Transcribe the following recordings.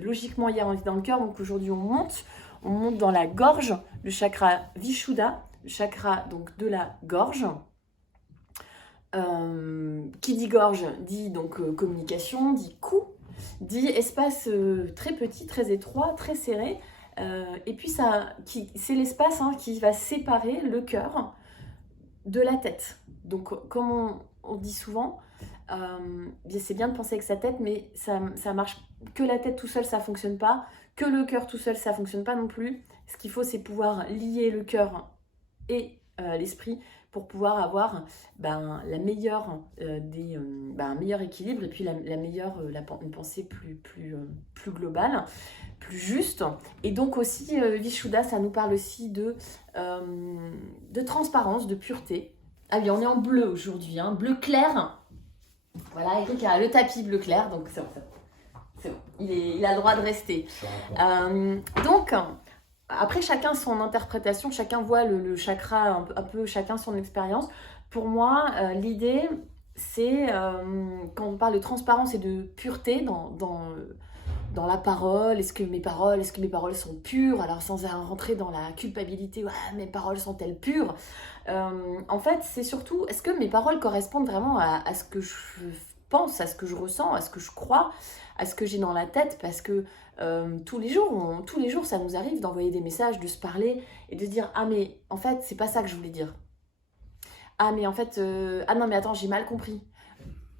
Logiquement, hier on était dans le cœur, donc aujourd'hui on monte dans la gorge, le chakra Vishuddha, le chakra donc de la gorge. Qui dit gorge dit donc communication, dit cou, dit espace très petit, très étroit, très serré. Et puis c'est l'espace qui va séparer le cœur de la tête. Donc comme on dit souvent, c'est bien de penser avec sa tête, mais ça marche que la tête tout seul, ça fonctionne pas. Que le cœur tout seul, ça fonctionne pas non plus. Ce qu'il faut, c'est pouvoir lier le cœur et l'esprit pour pouvoir avoir la meilleure un meilleur équilibre et puis la meilleure une pensée plus globale, plus juste. Et donc aussi Vishuddha, ça nous parle aussi de transparence, de pureté. Ah oui, on est en bleu aujourd'hui, bleu clair. Voilà, Eric a le tapis bleu clair, donc c'est bon. Il a le droit de rester. Donc, après, chacun son interprétation, chacun voit le chakra, un peu chacun son expérience. Pour moi, l'idée, c'est, quand on parle de transparence et de pureté dans la parole, est-ce que mes paroles sont pures? Alors sans rentrer dans la culpabilité, mes paroles sont-elles pures? En fait, c'est surtout, est-ce que mes paroles correspondent vraiment à ce que je pense, à ce que je ressens, à ce que je crois, à ce que j'ai dans la tête? Parce que tous les jours, ça nous arrive d'envoyer des messages, de se parler et de se dire « Ah mais en fait, c'est pas ça que je voulais dire. Ah mais en fait, ah non mais attends, j'ai mal compris. »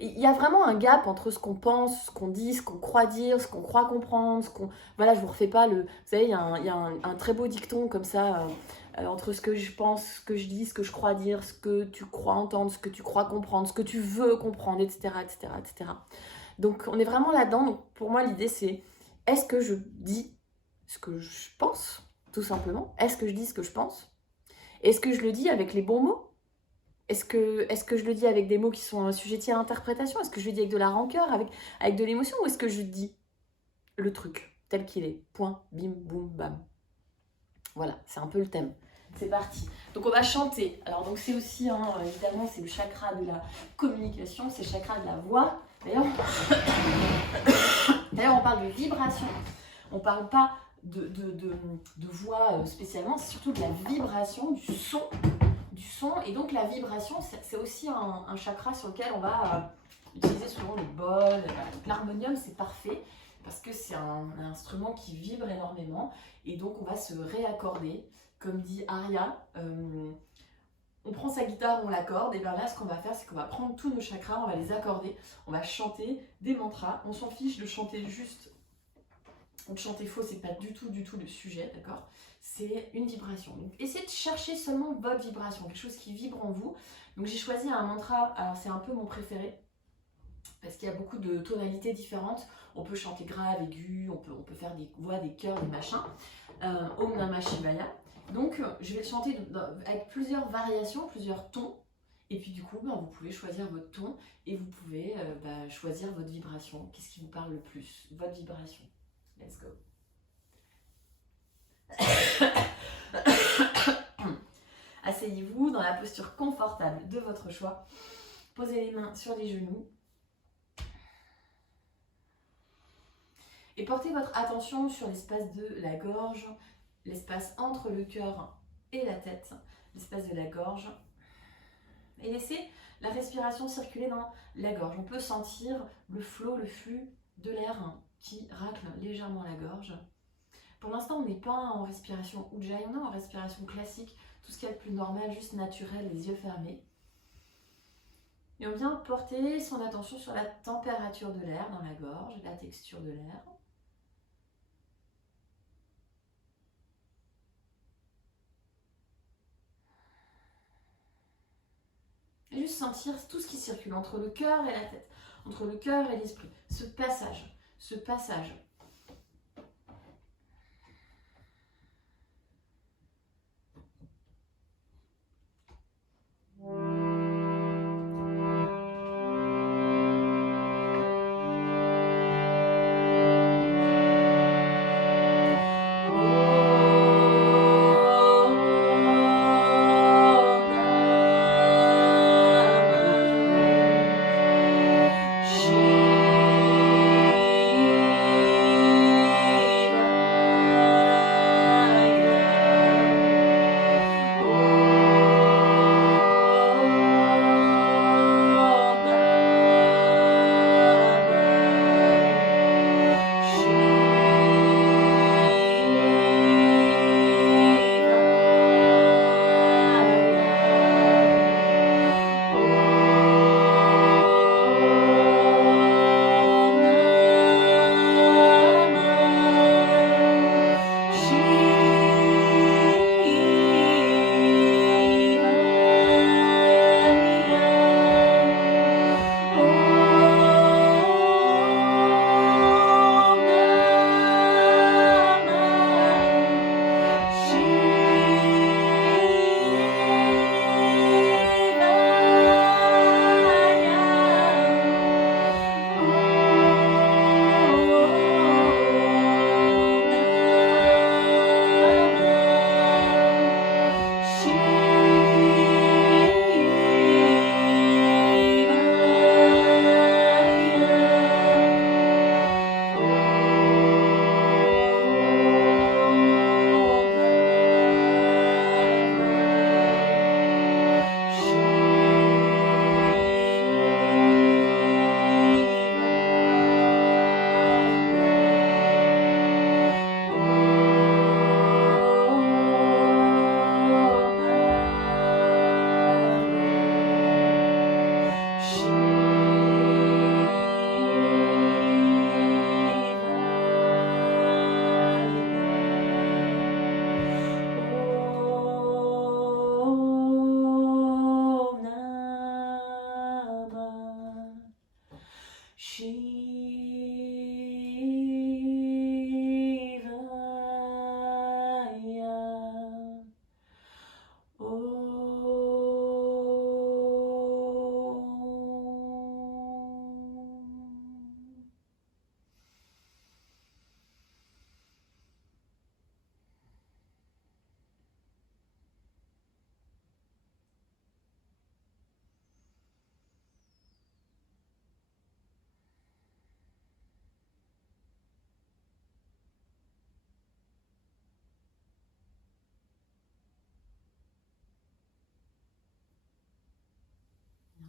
Il y a vraiment un gap entre ce qu'on pense, ce qu'on dit, ce qu'on croit dire, ce qu'on croit comprendre, Voilà, je vous refais pas le... Vous savez, il y a un très beau dicton comme ça, entre ce que je pense, ce que je dis, ce que je crois dire, ce que tu crois entendre, ce que tu crois comprendre, ce que tu veux comprendre, etc., etc., etc. Donc, on est vraiment là-dedans. Donc, pour moi, l'idée, c'est, est-ce que je dis ce que je pense, tout simplement? Est-ce que je dis ce que je pense? Est-ce que je le dis avec les bons mots? Est-ce que je le dis avec des mots qui sont assujettis à l'interprétation? Est-ce que je le dis avec de la rancœur, avec de l'émotion? Ou est-ce que je dis le truc tel qu'il est? Point, bim, boum, bam. Voilà, c'est un peu le thème. C'est parti. Donc on va chanter. Alors donc c'est aussi, évidemment, c'est le chakra de la communication, c'est le chakra de la voix. D'ailleurs, on parle de vibration. On ne parle pas de voix spécialement, c'est surtout de la vibration, du son. Et donc la vibration, c'est aussi un chakra sur lequel on va utiliser souvent le bol. L'harmonium, c'est parfait parce que c'est un instrument qui vibre énormément. Et donc on va se réaccorder. Comme dit Aria, on prend sa guitare, on l'accorde, et bien là ce qu'on va faire, c'est qu'on va prendre tous nos chakras, on va les accorder, on va chanter des mantras. On s'en fiche de chanter juste ou de chanter faux, c'est pas du tout le sujet, d'accord? C'est une vibration. Donc essayez de chercher seulement votre vibration, quelque chose qui vibre en vous. Donc j'ai choisi un mantra, alors c'est un peu mon préféré, parce qu'il y a beaucoup de tonalités différentes. On peut chanter grave, aigu, on peut faire des voix, des chœurs, des machins. Om Namah Shivaya. Donc je vais le chanter avec plusieurs variations, plusieurs tons. Et puis du coup, vous pouvez choisir votre ton et vous pouvez choisir votre vibration. Qu'est-ce qui vous parle le plus? Votre vibration. Let's go. Asseyez-vous dans la posture confortable de votre choix. Posez les mains sur les genoux. Et portez votre attention sur l'espace de la gorge, l'espace entre le cœur et la tête, l'espace de la gorge. Et laissez la respiration circuler dans la gorge. On peut sentir le flot, le flux de l'air qui racle légèrement la gorge. Pour l'instant, on n'est pas en respiration Ujjayi, on est en respiration classique, tout ce qu'il y a de plus normal, juste naturel, les yeux fermés. Et on vient porter son attention sur la température de l'air dans la gorge, la texture de l'air. Et juste sentir tout ce qui circule entre le cœur et la tête, entre le cœur et l'esprit. Ce passage.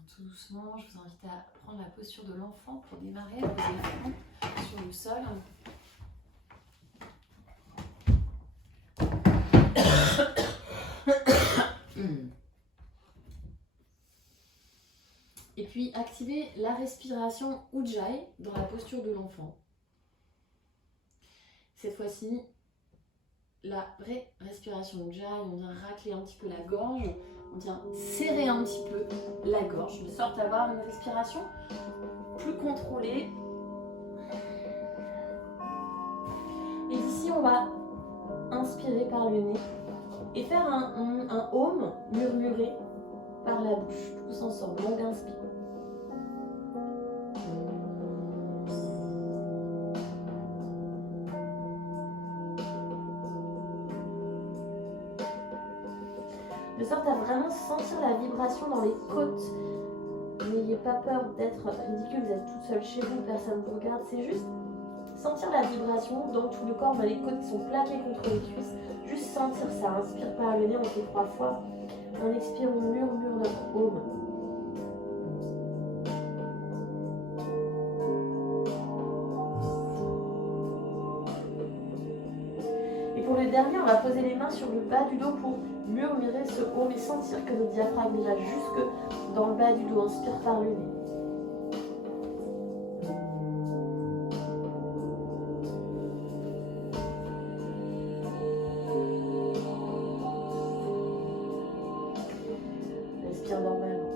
tout doucement, je vous invite à prendre la posture de l'enfant pour démarrer, poser le front sur le sol. Et puis activer la respiration Ujjayi dans la posture de l'enfant. Cette fois-ci, la vraie respiration Ujjayi, on vient racler un petit peu la gorge, on vient serrer un petit peu la gorge, de sorte à avoir une respiration plus contrôlée. Et d'ici, on va inspirer par le nez et faire un home murmuré par la bouche, tous ensemble, longue inspire. De sorte à vraiment sentir la vibration dans les côtes. N'ayez pas peur d'être ridicule, vous êtes toute seule chez vous, personne ne vous regarde, c'est juste sentir la vibration dans tout le corps, dans les côtes qui sont plaquées contre les cuisses. Juste sentir ça, inspire par le nez, on fait 3 fois. On expire, on murmure notre home. Et pour le dernier, on va poser les mains sur le bas du dos pour murmurer ce home et sentir que notre diaphragme va jusque dans le bas du dos. Inspire par le nez. Respire normalement.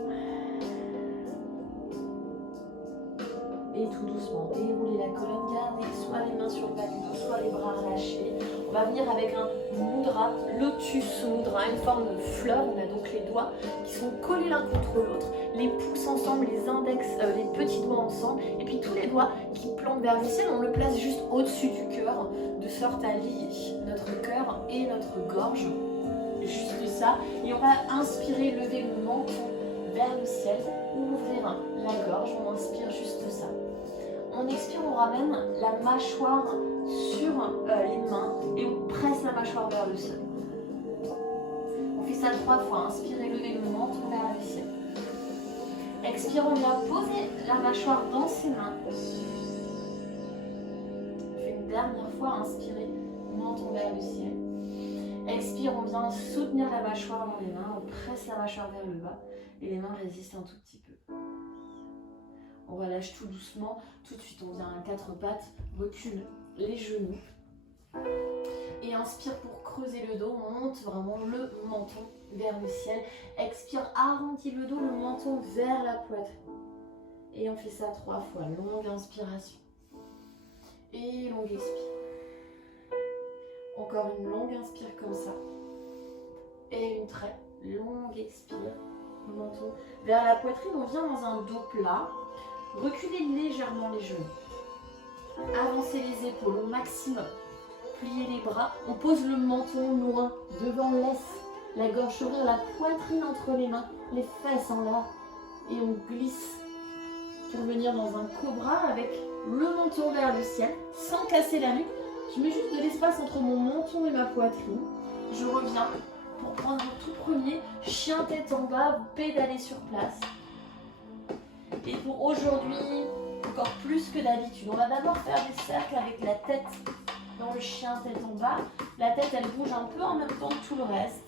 Et tout doucement, déroulez la colonne, gardez soit les mains sur le bas du dos, soit les bras relâchés. On va venir avec un mudra, lotus mudra, une forme de fleur. On a donc les doigts qui sont collés l'un contre l'autre, les pouces ensemble, les index, les petits doigts ensemble, et puis tous les doigts qui plantent vers le ciel. On le place juste au-dessus du cœur, de sorte à lier notre cœur et notre gorge. Juste ça. Et on va inspirer, lever le menton vers le ciel, ouvrir la gorge. On inspire juste ça. On expire, on ramène la mâchoire sur les mains et on presse la mâchoire vers le sol. On fait ça 3 fois. Inspirez, levez le menton vers le ciel. Expire, on vient poser la mâchoire dans ses mains. On fait une dernière fois. Inspirez, menton vers le ciel. Expire, on vient soutenir la mâchoire dans les mains. On presse la mâchoire vers le bas et les mains résistent un tout petit peu. On relâche tout doucement. Tout de suite, on vient à 4 pattes, recule les genoux. Et inspire pour creuser le dos. On monte vraiment le menton vers le ciel. Expire, arrondis le dos, le menton vers la poitrine. Et on fait ça 3 fois. Longue inspiration. Et longue expire. Encore une longue inspire comme ça. Et une très longue expire. Le menton vers la poitrine. On vient dans un dos plat. Reculez légèrement les genoux. Avancez les épaules au maximum. Pliez les bras. On pose le menton loin, devant l'aisse. La gorge ouvrir, la poitrine entre les mains, les fesses en l'air. Et on glisse pour venir dans un cobra avec le menton vers le ciel, sans casser la nuque. Je mets juste de l'espace entre mon menton et ma poitrine. Je reviens pour prendre le tout premier chien tête en bas, vous pédalez sur place. Et pour aujourd'hui, encore plus que d'habitude, on va d'abord faire des cercles avec la tête dans le chien tête en bas. La tête, elle bouge un peu en même temps que tout le reste.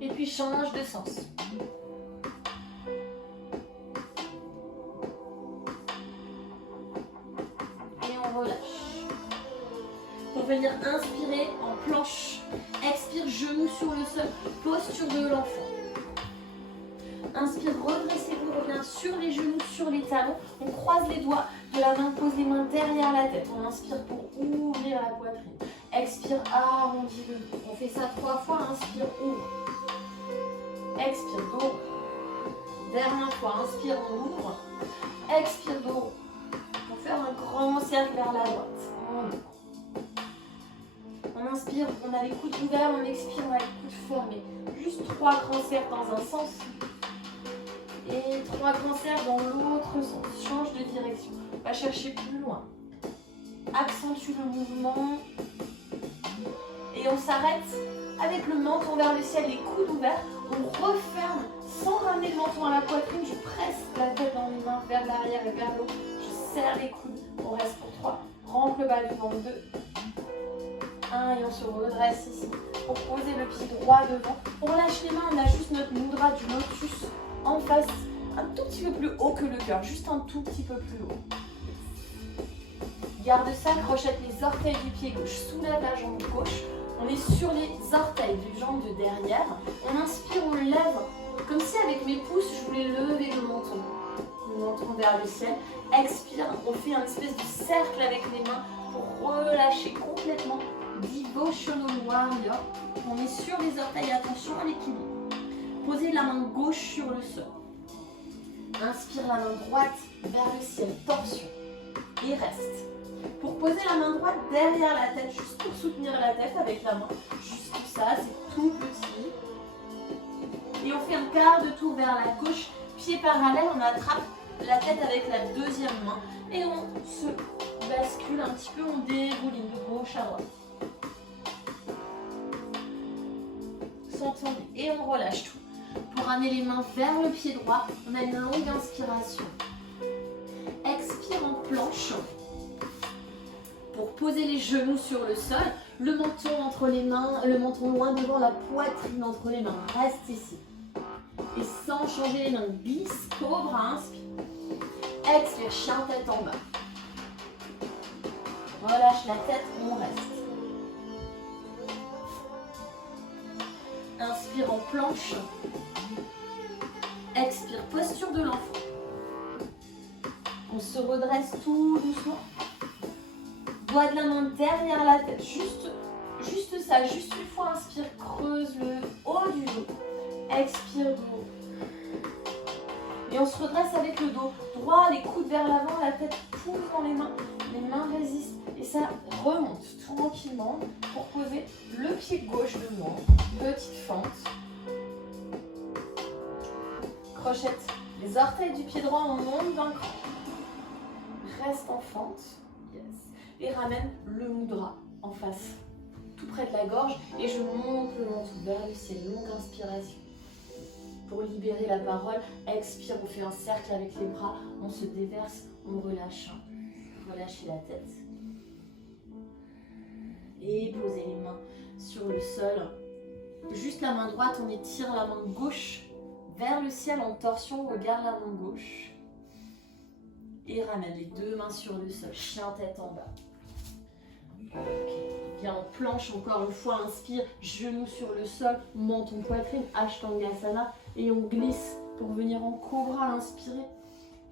Et puis change de sens. Et on relâche. Pour venir inspirer en planche. Expire, genoux sur le sol, posture de l'enfant. Inspire, redressez-vous, revenez sur les genoux, sur les talons. On croise les doigts de la main, pose les mains derrière la tête. On inspire pour ouvrir la poitrine. Expire, arrondis le dos. On fait ça 3 fois. Inspire, ouvre. Expire, dos. Dernière fois, inspire, on ouvre. Expire, dos. Pour faire un grand cercle vers la droite. On inspire, on a les coudes ouverts, on expire, on a les coudes fermés. Juste 3 grands cercles dans un sens. Et 3 grands cercles dans l'autre sens. Change de direction. On va chercher plus loin. Accentue le mouvement. Et on s'arrête avec le menton vers le ciel, les coudes ouverts. On referme sans ramener le menton à la poitrine. Je presse la tête dans les mains vers l'arrière et vers le haut. Je serre les coudes. On reste pour 3. Rentre le bas du ventre. 2. 1 et on se redresse ici. Pour poser le pied droit devant. On relâche les mains. On ajuste notre mudra du lotus en face. Un tout petit peu plus haut que le cœur. Juste un tout petit peu plus haut. Garde ça, crochette les orteils du pied gauche, soulève la jambe gauche. On est sur les orteils du jambe de derrière. On inspire, on lève, comme si avec mes pouces, je voulais lever le menton. Le menton vers le ciel. Expire, on fait un espèce de cercle avec les mains pour relâcher complètement. Devotional Warrior. On est sur les orteils, attention à l'équilibre. Posez la main gauche sur le sol. Inspire la main droite vers le ciel, torsion. Et reste. Pour poser la main droite derrière la tête, juste pour soutenir la tête avec la main. Juste ça, c'est tout petit. Et on fait un quart de tour vers la gauche, pied parallèle, on attrape la tête avec la deuxième main. Et on se bascule un petit peu, on dégouline de gauche à droite. S'entendre et on relâche tout. Pour amener les mains vers le pied droit, on a une longue inspiration. Expire en planche. Pour poser les genoux sur le sol, le menton entre les mains, le menton loin devant la poitrine entre les mains. Reste ici. Et sans changer les mains, glisse, cobra, inspire. Expire, chien tête en bas. Relâche la tête, on reste. Inspire en planche. Expire, posture de l'enfant. On se redresse tout doucement. Doigt de la main derrière la tête, juste ça, juste une fois, inspire, creuse le haut du dos, expire du haut. Et on se redresse avec le dos droit, les coudes vers l'avant, la tête pousse dans les mains résistent et ça remonte tranquillement pour poser le pied gauche devant, petite fente. Crochette les orteils du pied droit, on monte d'un cran, reste en fente. Et ramène le mudra en face, tout près de la gorge. Et je monte le menton vers le ciel, longue inspiration. Pour libérer la parole, expire, on fait un cercle avec les bras, on se déverse, on relâche. Relâchez la tête. Et posez les mains sur le sol. Juste la main droite, on étire la main gauche vers le ciel en torsion, regarde la main gauche. Et ramène les deux mains sur le sol, chien tête en bas. Ok, bien en planche encore une fois, inspire, genoux sur le sol, menton poitrine, Ashtangasana et on glisse pour venir en cobra, inspirez.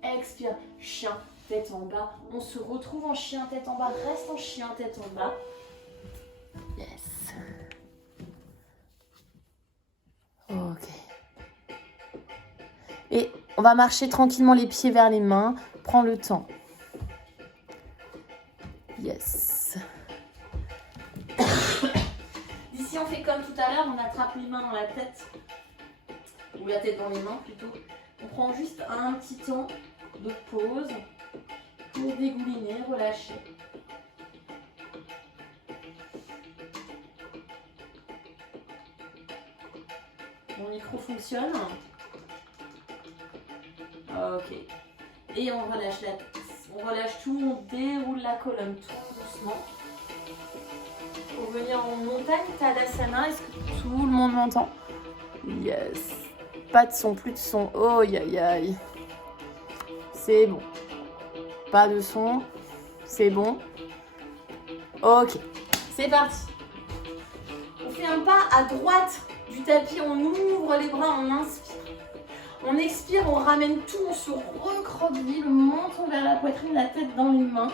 Expire, chien tête en bas, on se retrouve en chien tête en bas, reste en chien tête en bas. Yes. Ok. Et on va marcher tranquillement les pieds vers les mains. Prends le temps. Yes. Ici, on fait comme tout à l'heure. On attrape les mains dans la tête. Ou la tête dans les mains, plutôt. On prend juste un petit temps de pause pour dégouliner, relâcher. Mon micro fonctionne. Ok. Et on relâche la tête. On relâche tout, on déroule la colonne tout doucement. Pour venir en montagne, Tadasana, est-ce que tout le monde m'entend? Yes. Pas de son, plus de son. Oh, aïe, aïe. C'est bon. Pas de son. C'est bon. Ok. C'est parti. On fait un pas à droite du tapis. On ouvre les bras, on inspire. On expire, on ramène tout, on se recroqueville, le menton vers la poitrine, la tête dans les mains.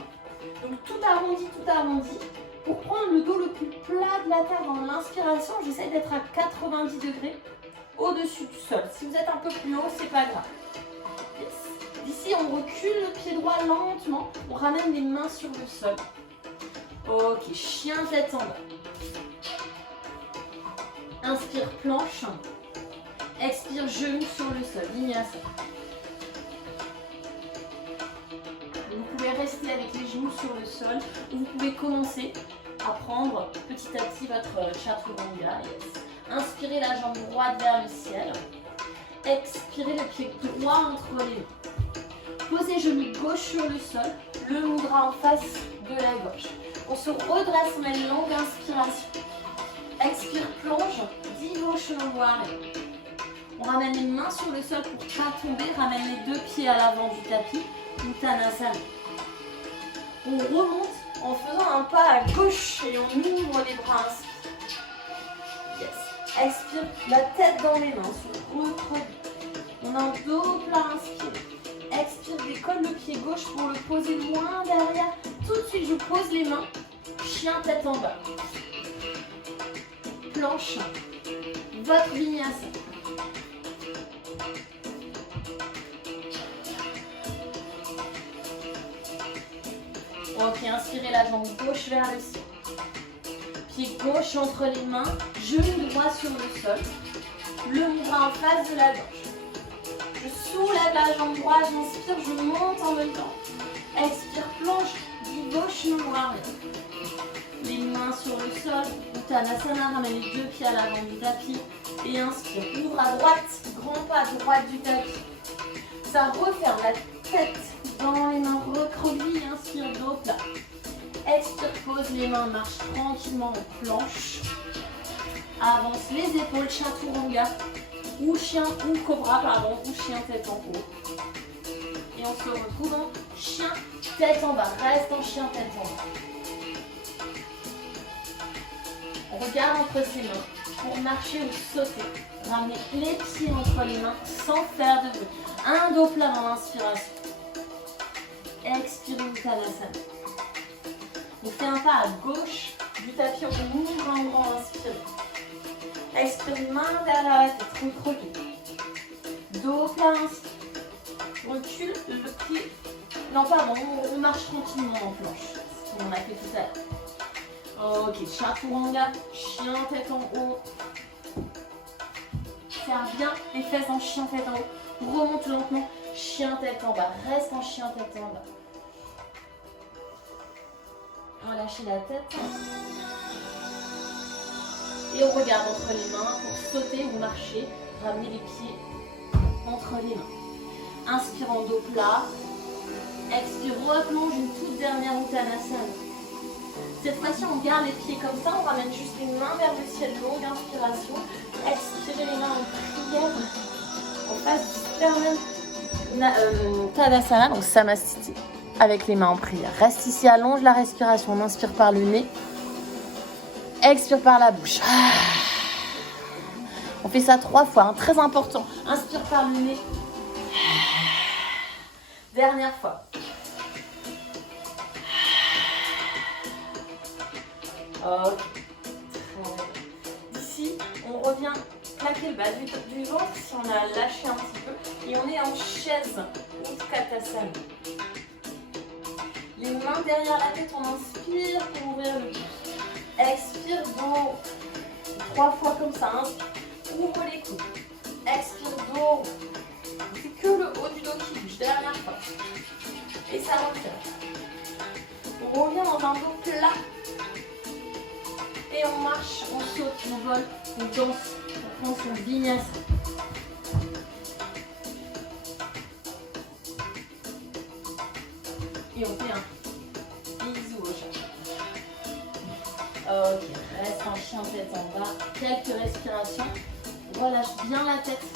Donc tout arrondi, tout arrondi. Pour prendre le dos le plus plat de la terre dans l'inspiration, j'essaie d'être à 90 degrés au-dessus du sol. Si vous êtes un peu plus haut, c'est pas grave. Yes. D'ici, on recule le pied droit lentement. On ramène les mains sur le sol. Ok, chien tête en bas. Inspire, planche. Expire, genoux sur le sol, vinyasa. Vous pouvez rester avec les genoux sur le sol ou vous pouvez commencer à prendre petit à petit votre chaturanga. Yes. Inspirez la jambe droite vers le ciel. Expirez le pied droit entre les mains. Posez genou gauche sur le sol, le mudra en face de la gauche. On se redresse, on met une longue inspiration. Expire, plonge, Devotional Warrior. On ramène les mains sur le sol pour ne pas tomber, ramène les deux pieds à l'avant du tapis, Uttanasana. On remonte en faisant un pas à gauche et on ouvre les bras. Yes. Expire, la tête dans les mains, sur l'autre dos. On a un dos plat, inspire. Expire, décolle le pied gauche pour le poser loin derrière. Tout de suite, je pose les mains, chien tête en bas. Planche, votre vinyasa. Ok, inspirez la jambe gauche vers le ciel. Pied gauche entre les mains, genou droit sur le sol. Le mudra en face de la gauche. Je soulève la jambe droite, j'inspire, je monte en même temps. Expire, plonge, Devotional Warrior. Les mains sur le sol, Uttanasana, ramène les deux pieds à l'avant du tapis. Et inspire, ouvre à droite, grand pas à droite du tapis. Ça referme la tête dans les mains, recroqueville, inspire, dos plat. Expire, pose les mains, marche tranquillement en planche. Avance les épaules, chaturanga, ou chien, ou cobra, pardon, ou chien tête en haut. Et on se retrouve en chien tête en bas, reste en chien tête en bas. On regarde entre ses mains pour marcher ou sauter. Ramenez les pieds entre les mains sans faire de bruit. Un dos plat en inspiration. Expirez, Uttanasana. On fait un pas à gauche du tapis, on ouvre un grand, inspire. Expire, main derrière la tête, recroqueville. Dos plat, inspire. Recule le pied. Non, pardon, on marche tranquillement en planche. C'est ce qu'on a fait tout à l'heure. Ok, chaturanga, chien tête en haut. Serre bien les fesses en chien tête en haut. Remonte lentement, chien tête en bas. Reste en chien tête en bas. Relâchez la tête. Et on regarde entre les mains pour sauter ou marcher. Ramenez les pieds entre les mains. Inspire en dos plat. Expire, replonge une toute dernière Uttanasana. Cette fois-ci, on garde les pieds comme ça. On ramène juste les mains vers le ciel. Longue inspiration. Expirez les mains en prière. On passe sternum Tadasana, donc Samastiti, avec les mains en prière. Reste ici, allonge la respiration. On inspire par le nez. Expire par la bouche. On fait ça 3 fois, hein, très important. Inspire par le nez. Dernière fois. Ok. Ici, on revient plaquer le bas du ventre si on a lâché un petit peu. Et on est en chaise Utkatasana. Les mains derrière la tête, on inspire pour ouvrir le pouce. Expire, dos. 3 fois comme ça. Inspire. Ouvre les coudes. Expire, dos. C'est que le haut du dos qui bouge. Dernière fois. Et ça referme. On revient dans un dos plat. Et on marche, on saute, on vole, on danse. On prend son vinyasa. Et on fait un bisou au chat. Ok, reste en chien tête en bas. Quelques respirations. Relâche bien la tête.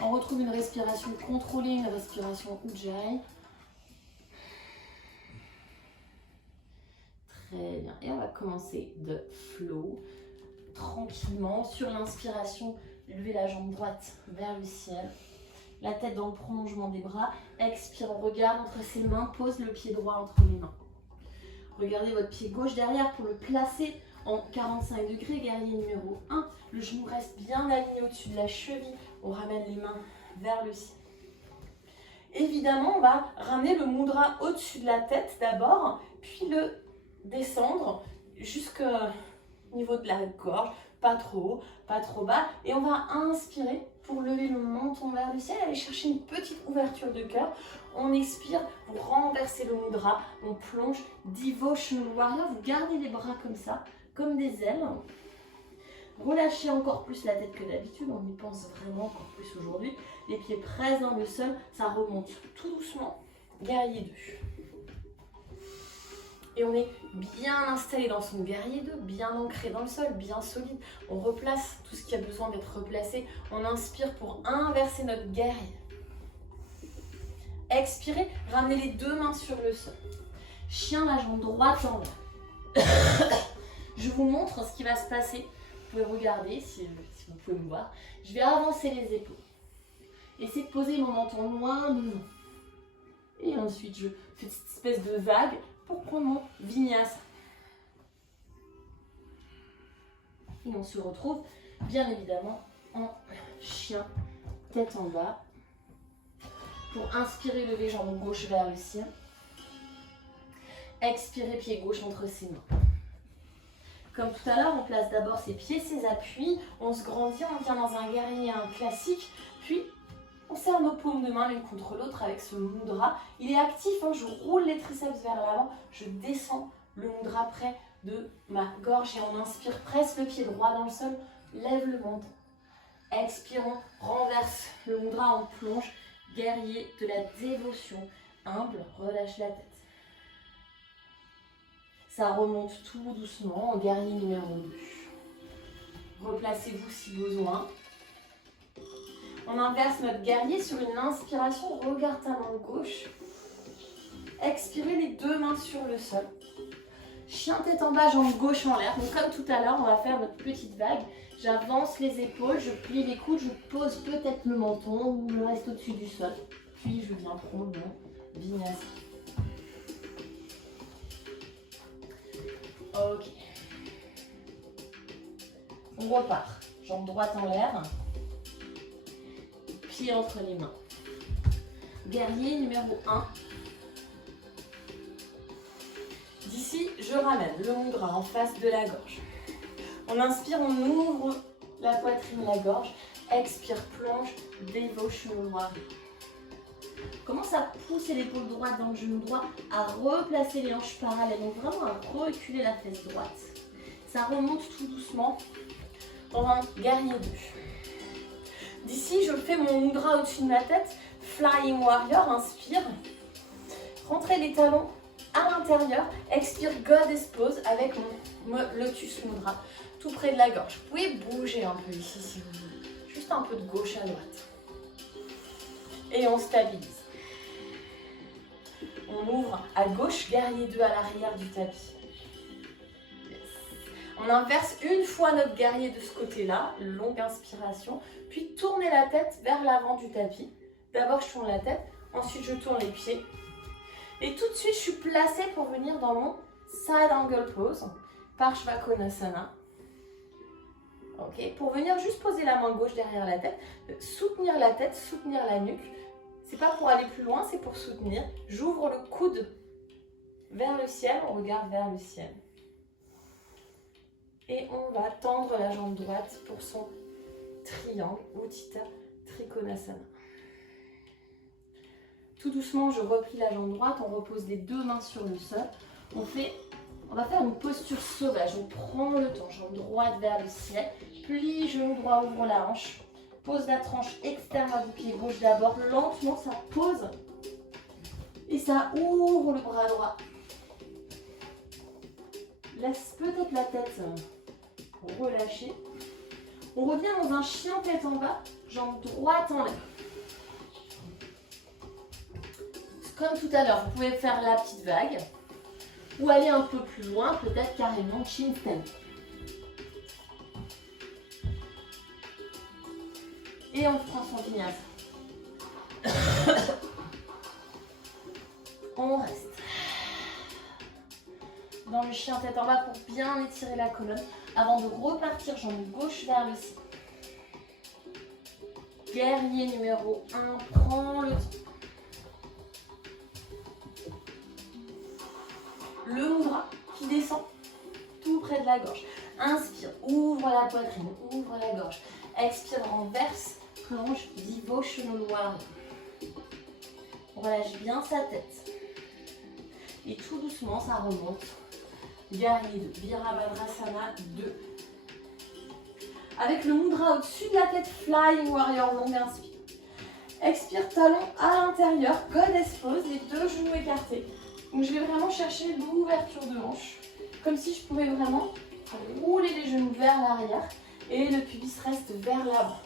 On retrouve une respiration contrôlée, une respiration Ujjayi. Très bien. Et on va commencer de flow. Tranquillement. Sur l'inspiration, levez la jambe droite vers le ciel. La tête dans le prolongement des bras. Expire, on regarde entre ses mains. Pose le pied droit entre les mains. Regardez votre pied gauche derrière pour le placer en 45 degrés. Guerrier numéro 1. Le genou reste bien aligné au-dessus de la cheville. On ramène les mains vers le ciel. Évidemment, on va ramener le mudra au-dessus de la tête d'abord, puis le descendre jusqu'au niveau de la gorge, pas trop haut, pas trop bas. Et on va inspirer pour lever le menton vers le ciel, aller chercher une petite ouverture de cœur. On expire, vous renversez le mudra, on plonge, Devotional Warrior, vous gardez les bras comme ça, comme des ailes. Relâchez encore plus la tête que d'habitude, on y pense vraiment encore plus aujourd'hui. Les pieds pressent dans le sol, ça remonte tout doucement, guerrier 2. Et on est bien installé dans son guerrier 2, bien ancré dans le sol, bien solide. On replace tout ce qui a besoin d'être replacé. On inspire pour inverser notre guerrier. Expirez, ramenez les deux mains sur le sol. Chien, la jambe droite en l'air. Je vous montre ce qui va se passer. Vous pouvez regarder si vous pouvez me voir. Je vais avancer les épaules. Essayez de poser mon menton loin devant. Et ensuite, je fais cette espèce de vague pour prendre mon vinyasa. Et on se retrouve bien évidemment en chien, tête en bas. Pour inspirer, lever jambe gauche vers le ciel. Expirez, pied gauche entre ses mains. Comme tout à l'heure, on place d'abord ses pieds, ses appuis. On se grandit, on vient dans un guerrier classique. Puis, on serre nos paumes de main l'une contre l'autre avec ce mudra. Il est actif, hein, je roule les triceps vers l'avant. Je descends le mudra près de ma gorge et on inspire, presse le pied droit dans le sol, lève le menton. Expirons, renverse le mudra, on plonge. Guerrier de la dévotion, humble, relâche la tête. Ça remonte tout doucement au guerrier numéro 2. Replacez-vous si besoin. On inverse notre guerrier sur une inspiration, regarde ta main gauche. Expirez les deux mains sur le sol. Chien tête en bas, jambe gauche en l'air. Donc comme tout à l'heure, on va faire notre petite vague. J'avance les épaules, je plie les coudes, je pose peut-être le menton ou je reste au-dessus du sol. Puis je viens prendre mon vinyasa. Ok. On repart. Jambe droite en l'air. Pied entre les mains. Guerrier numéro 1. D'ici, je ramène le mudra en face de la gorge. On inspire, on ouvre la poitrine, la gorge. Expire, plonge, Devotional Warrior. Commence à pousser l'épaule droite dans le genou droit, à replacer les hanches parallèles, donc vraiment à reculer la fesse droite. Ça remonte tout doucement dans un guerrier 2. D'ici, je fais mon mudra au-dessus de ma tête, Flying Warrior, inspire. Rentrez les talons à l'intérieur, expire, Goddess Pose avec mon Lotus Mudra, tout près de la gorge. Vous pouvez bouger un peu ici si vous voulez, juste un peu de gauche à droite. Et on stabilise. On ouvre à gauche, guerrier 2 à l'arrière du tapis. Yes. On inverse une fois notre guerrier de ce côté-là, longue inspiration, puis tournez la tête vers l'avant du tapis. D'abord, je tourne la tête, ensuite je tourne les pieds. Et tout de suite, je suis placée pour venir dans mon Side Angle Pose, Parshvakonasana. Ok, pour venir juste poser la main gauche derrière la tête, soutenir la nuque. C'est pas pour aller plus loin, c'est pour soutenir. J'ouvre le coude vers le ciel, on regarde vers le ciel. Et on va tendre la jambe droite pour son triangle, Utthita Trikonasana. Tout doucement, je replie la jambe droite, on repose les deux mains sur le sol. On va faire une posture sauvage, on prend le temps, jambe droite vers le ciel, plie, genou droit, ouvre la hanche. Pose la tranche externe du pied gauche d'abord, lentement ça pose et ça ouvre le bras droit. Laisse peut-être la tête relâchée. On revient dans un chien tête en bas, jambe droite en l'air. Comme tout à l'heure, vous pouvez faire la petite vague ou aller un peu plus loin, peut-être carrément chin stand. Et on prend son vinyasa. On reste. Dans le chien tête en bas pour bien étirer la colonne. Avant de repartir, jambe gauche vers le ciel. Guerrier numéro 1, prends le temps. Le mudra qui descend tout près de la gorge. Inspire, ouvre la poitrine, ouvre la gorge. Expire, renverse. Plonge, Devotional Warrior. relâche bien sa tête. Et tout doucement, ça remonte. Guerrier 2, Virabhadrasana 2. Avec le mudra au-dessus de la tête, Flying Warrior long, inspire. Expire, talon à l'intérieur, Goddess pose, les deux genoux écartés. Donc je vais vraiment chercher l'ouverture de hanche, comme si je pouvais vraiment rouler les genoux vers l'arrière et le pubis reste vers l'avant.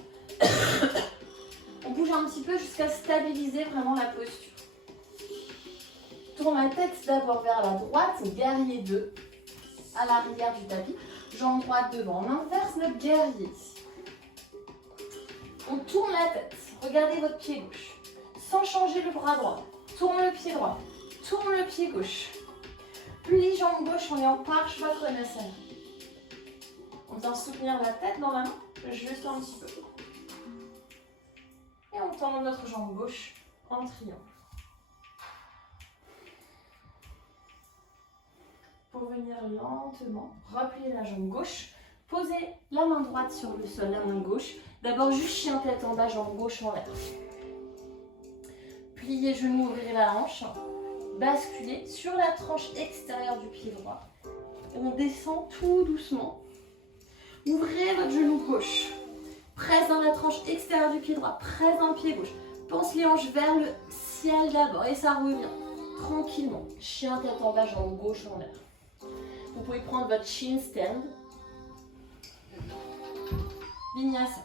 On bouge un petit peu jusqu'à stabiliser vraiment la posture. Tourne la tête d'abord vers la droite, guerrier 2, à l'arrière du tapis. Jambe droite devant, on inverse notre guerrier. On tourne la tête, regardez votre pied gauche, sans changer le bras droit. Tourne le pied droit, tourne le pied gauche. Plie jambe gauche, on est en Parshvakonasana. On vient soutenir la tête dans la main, juste un petit peu. Et on tend notre jambe gauche en triangle. Pour venir lentement, replier la jambe gauche, posez la main droite sur le sol, la main gauche. D'abord juste chien tête en bas, jambe gauche en l'air. Pliez genoux, ouvrez la hanche. Basculez sur la tranche extérieure du pied droit. Et on descend tout doucement. Ouvrez votre genou gauche. Presse dans la tranche extérieure du pied droit. Presse dans le pied gauche. Pense les hanches vers le ciel d'abord. Et ça revient tranquillement. Chien tête en bas, jambe gauche en l'air. Vous pouvez prendre votre chin stand. Vinyasa.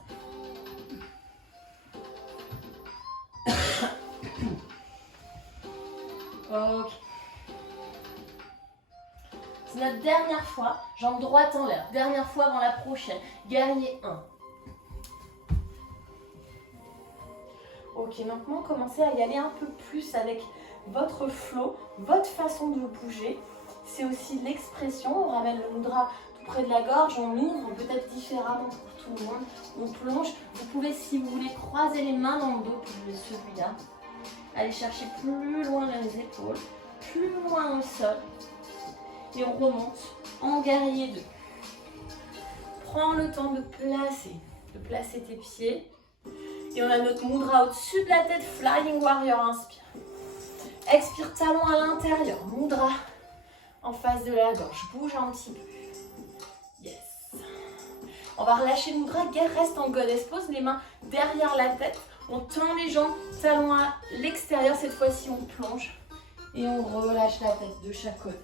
Ok. C'est notre dernière fois. Jambe droite en l'air. Dernière fois avant la prochaine. Guerrier 1. Ok, maintenant commencez à y aller un peu plus avec votre flow, votre façon de bouger. C'est aussi l'expression. On ramène le mudra tout près de la gorge, on ouvre peut-être différemment pour tout le monde. On plonge. Vous pouvez, si vous voulez, croiser les mains dans le dos pour celui-là. Allez chercher plus loin les épaules, plus loin au sol. Et on remonte en guerrier 2. Prends le temps de placer tes pieds. Et on a notre mudra au-dessus de la tête, Flying Warrior, inspire. Expire, talon à l'intérieur, mudra en face de la gorge. Bouge un petit peu. Yes. On va relâcher le mudra, reste en Goddess pose, les mains derrière la tête. On tend les jambes, talons à l'extérieur. Cette fois-ci, on plonge et on relâche la tête de chaque côté.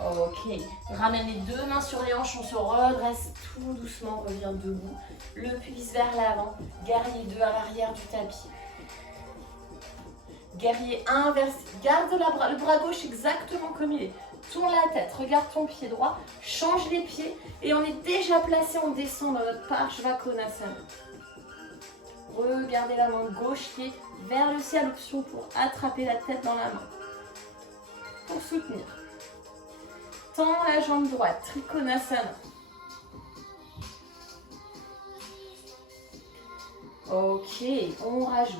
Ok, ramène les deux mains sur les hanches, on se redresse tout doucement, on revient debout. Le pubis vers l'avant, guerrier 2 à l'arrière du tapis. Guerrier inversé, garde le bras gauche exactement comme il est. Tourne la tête, regarde ton pied droit, change les pieds et on est déjà placé, on descend dans notre Parshvakonasana. Regardez la main gauche qui est vers le ciel, option pour attraper la tête dans la main. Pour soutenir. Tends la jambe droite, Trikonasana. Ok, on rajoute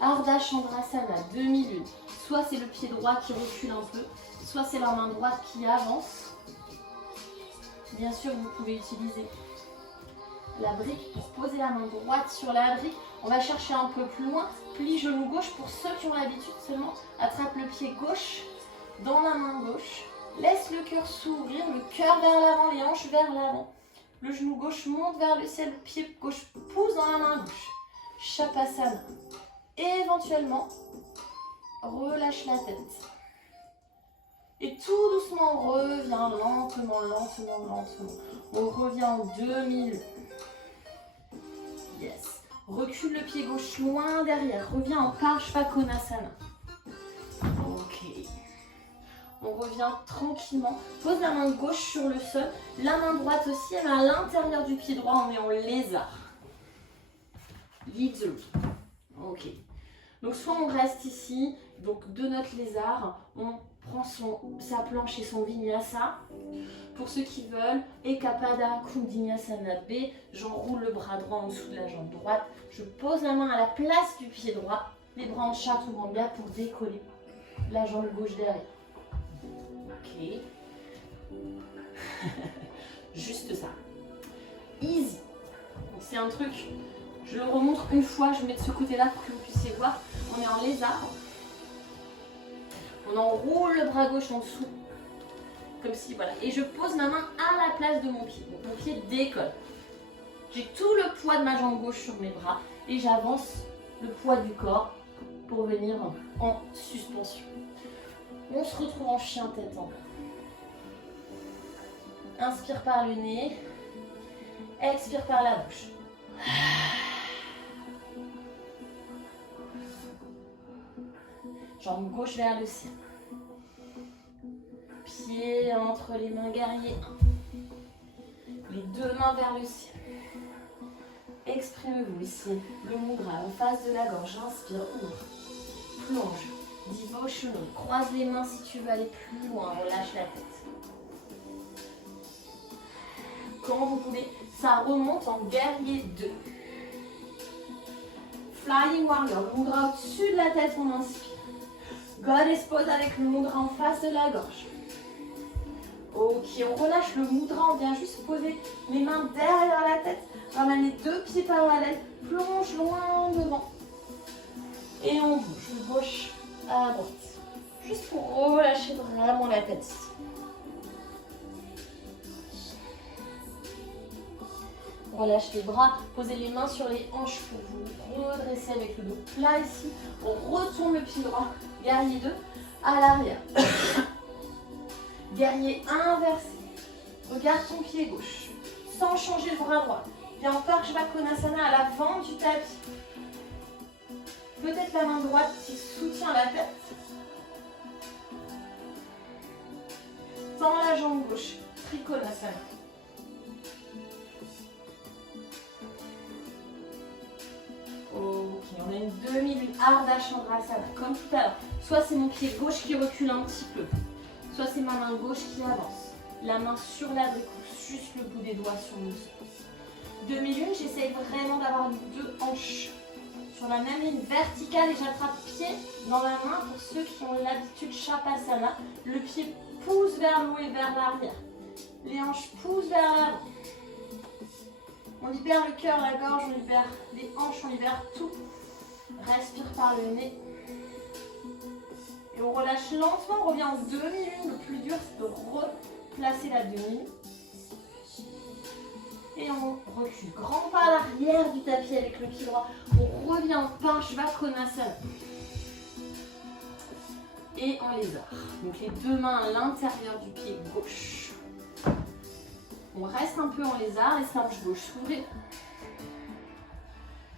Ardha Chandrasana, demi-lune. Soit c'est le pied droit qui recule un peu, soit c'est la main droite qui avance. Bien sûr, vous pouvez utiliser la brique pour poser la main droite sur la brique. On va chercher un peu plus loin. Plie genou gauche pour ceux qui ont l'habitude seulement. Attrape le pied gauche dans la main gauche. Laisse le cœur s'ouvrir, le cœur vers l'avant, les hanches vers l'avant. Le genou gauche monte vers le ciel, le pied gauche pousse dans la main gauche. Shavasana. Et éventuellement, relâche la tête. Et tout doucement, on revient lentement, lentement, lentement. On revient en demi-lune. Yes. Recule le pied gauche loin derrière. Reviens en Parshvakonasana. Ok. On revient tranquillement. Pose la main gauche sur le sol. La main droite aussi, elle est à l'intérieur du pied droit. On est en lézard. Lead the loop. Ok. Donc soit on reste ici, donc de notre lézard, on prend sa planche et son vinyasa. Pour ceux qui veulent, Ekapada Kundinasana B, j'enroule le bras droit en dessous de la jambe droite. Je pose la main à la place du pied droit, les bras en chaturanga pour décoller la jambe gauche derrière. Ok. Juste ça. Easy. C'est un truc, Je le remontre une fois, je mets de ce côté-là pour que vous puissiez voir. On est en lézard. On enroule le bras gauche en dessous. Comme si, voilà. Et je pose ma main à la place de mon pied. Donc mon pied décolle. J'ai tout le poids de ma jambe gauche sur mes bras. Et j'avance le poids du corps pour venir en suspension. On se retrouve en chien tête en bas. Inspire par le nez. Expire par la bouche. Jambe gauche vers le ciel. Pied entre les mains, guerrier 1. Les deux mains vers le ciel. Exprimez-vous ici. Le mudra en face de la gorge. Inspire, ouvre. Plonge. Devotional. Croise les mains si tu veux aller plus loin. Relâche la tête. Quand vous voulez, ça remonte en guerrier 2. Flying Warrior. Le mudra au-dessus de la tête, on inspire. Goddess pose avec le mudra en face de la gorge. Ok, on relâche le mudra, on vient juste poser les mains derrière la tête. Ramène les deux pieds parallèles, plonge loin devant. Et on bouge de gauche à droite. Juste pour relâcher vraiment la tête ici. On relâche les bras, posez les mains sur les hanches pour vous redresser avec le dos plat ici. On retourne le pied droit, guerrier 2 à l'arrière. Guerrier inversé. Regarde ton pied gauche. Sans changer le bras droit. Viens en Parshvakonasana à l'avant du tapis. Peut-être la main droite qui soutient la tête. Tends la jambe gauche. Trikonasana. Ok, on a une demi-lune. Ardha Chandrasana, comme tout à l'heure. Soit c'est mon pied gauche qui recule un petit peu. Soit c'est ma main gauche qui avance. La main sur l'abricot, juste le bout des doigts sur le sol. Demi-lune, j'essaye vraiment d'avoir les deux hanches sur la même ligne verticale et j'attrape pied dans la main pour ceux qui ont l'habitude Shavasana. Le pied pousse vers le haut et vers l'arrière. Les hanches poussent vers l'avant. On libère le cœur, la gorge, on libère les hanches, on libère tout. Respire par le nez. Et on relâche lentement, on revient en demi-lune. Le plus dur, c'est de replacer la demi-lune. Et on recule. Grand pas à l'arrière du tapis avec le pied droit. On revient en Parshvakonasana. Et en lézard. Donc les deux mains à l'intérieur du pied gauche. On reste un peu en lézard, laisse la hanche gauche s'ouvrir.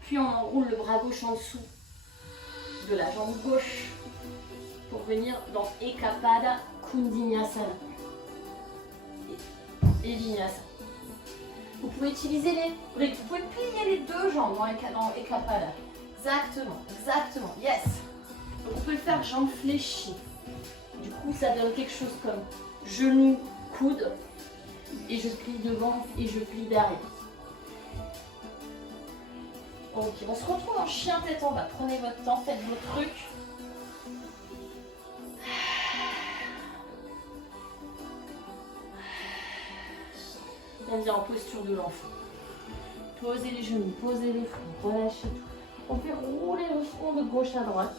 Puis on enroule le bras gauche en dessous de la jambe gauche pour venir dans Ekapada Kundinyasana et Vinyasana. Vous pouvez utiliser vous pouvez plier les deux jambes dans Ekapada. Exactement, exactement, yes. Donc on peut le faire jambes fléchies. Du coup, ça donne quelque chose comme genou, coude. Et je plie devant et je plie derrière. Ok, on se retrouve en chien tête en bas. Prenez votre temps, faites vos trucs. On vient en posture de l'enfant. Posez les genoux, posez les fronts, relâchez tout. On fait rouler le front de gauche à droite.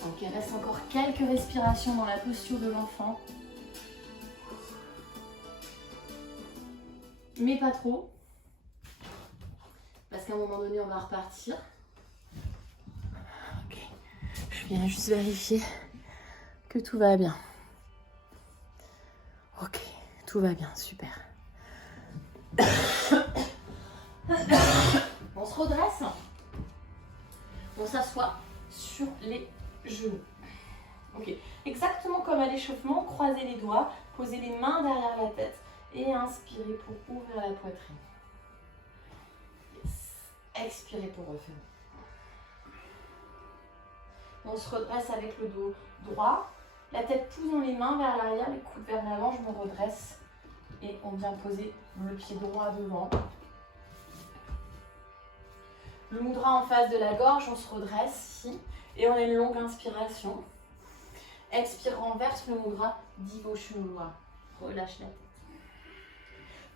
Donc il reste encore quelques respirations dans la posture de l'enfant. Mais pas trop. Parce qu'à un moment donné, on va repartir. Ok. Je viens juste vérifier que tout va bien. Ok, tout va bien, super. On se redresse. On s'assoit sur les genoux. Ok, exactement comme à l'échauffement, croisez les doigts, posez les mains derrière la tête et inspirez pour ouvrir la poitrine. Yes. Expirez pour refermer. On se redresse avec le dos droit, la tête pousse dans les mains vers l'arrière, les coudes vers l'avant, je me redresse Et on vient poser le pied droit devant. Le mudra en face de la gorge, on se redresse ici. Et on a une longue inspiration. Expire, renverse le mudra, Divo Mudra. Relâche la tête.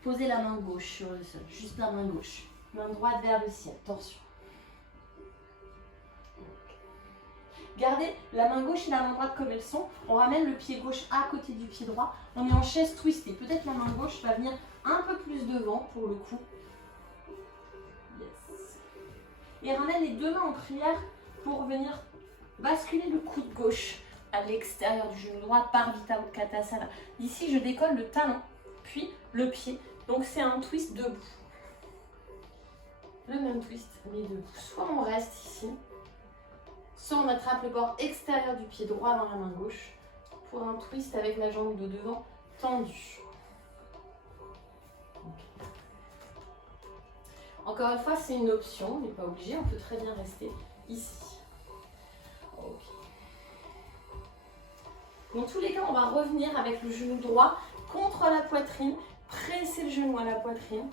Posez la main gauche sur le sol, juste la main gauche. Main droite vers le ciel, torsion. Gardez la main gauche et la main droite comme elles sont. On ramène le pied gauche à côté du pied droit. On est en chaise twistée. Peut-être la main gauche va venir un peu plus devant pour le coup. Yes. Et ramène les deux mains en prière pour venir basculer le coude gauche à l'extérieur du genou droit par Utkatasana. Ici, je décolle le talon, puis le pied. Donc, c'est un twist debout. Le même twist, mais debout. Soit on reste ici, soit on attrape le bord extérieur du pied droit dans la main gauche pour un twist avec la jambe de devant tendue. Okay. Encore une fois, c'est une option, on n'est pas obligé, on peut très bien rester ici. Okay. Dans tous les cas, on va revenir avec le genou droit contre la poitrine, presser le genou à la poitrine